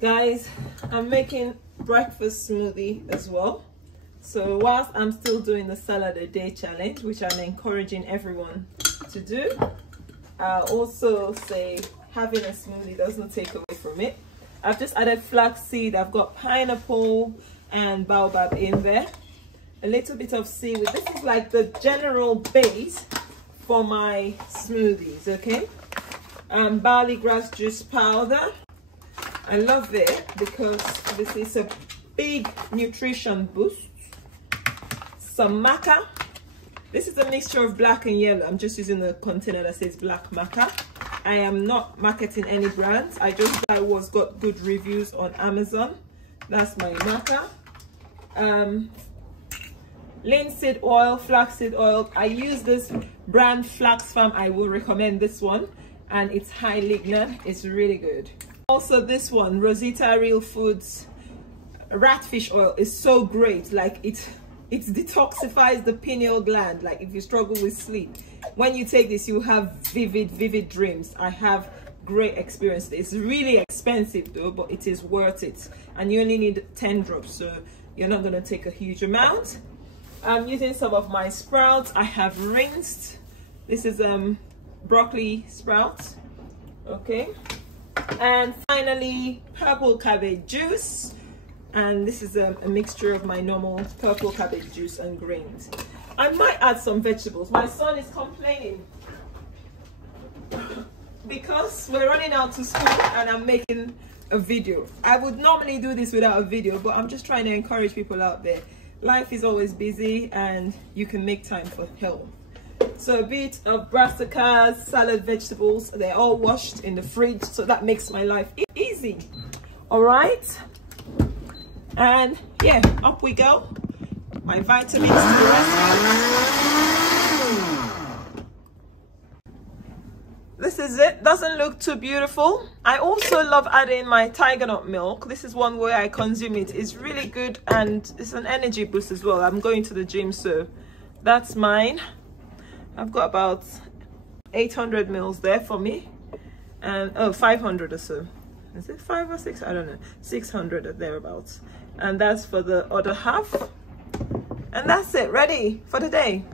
Guys, I'm making breakfast smoothie as well. So whilst I'm still doing the salad a day challenge, which I'm encouraging everyone to do, I'll also say having a smoothie doesn't take away from it. I've just added flaxseed, I've got pineapple and baobab in there, a little bit of seaweed. This is like the general base for my smoothies, okay? Barley grass juice powder. I love it because this is a big nutrition boost. Some maca. This is a mixture of black and yellow. I'm just using the container that says black maca. I am not marketing any brands. I just buy what's got good reviews on Amazon. That's my maca. Linseed oil, flaxseed oil. I use this brand Flax Farm. I will recommend this one, and it's high lignan. It's really good. Also this one, Rosita Real Foods ratfish oil, is so great. Like it detoxifies the pineal gland. Like if you struggle with sleep, when you take this, you have vivid dreams. I have great experience. It's really expensive though, but it is worth it, and you only need 10 drops, so you're not going to take a huge amount. I'm using some of my sprouts. I have rinsed. This is broccoli sprouts, okay? And finally, purple cabbage juice. And this is a mixture of my normal purple cabbage juice and greens. I might add some vegetables. My son is complaining because we're running out to school and I'm making a video. I would normally do this without a video, but I'm just trying to encourage people out there. Life is always busy and you can make time for health. So a bit of brassicas, salad vegetables, they're all washed in the fridge, so that makes my life easy. All right. And yeah, up we go. My vitamins to the rescue. This is it. Doesn't look too beautiful. I also love adding my tiger nut milk. This is one way I consume it. It's really good and it's an energy boost as well. I'm going to the gym, so that's mine. I've got about 800 mils there for me, and 500 or so. Is it 5 or 6? I don't know. 600 or thereabouts. And that's for the other half. And that's it. Ready for the day.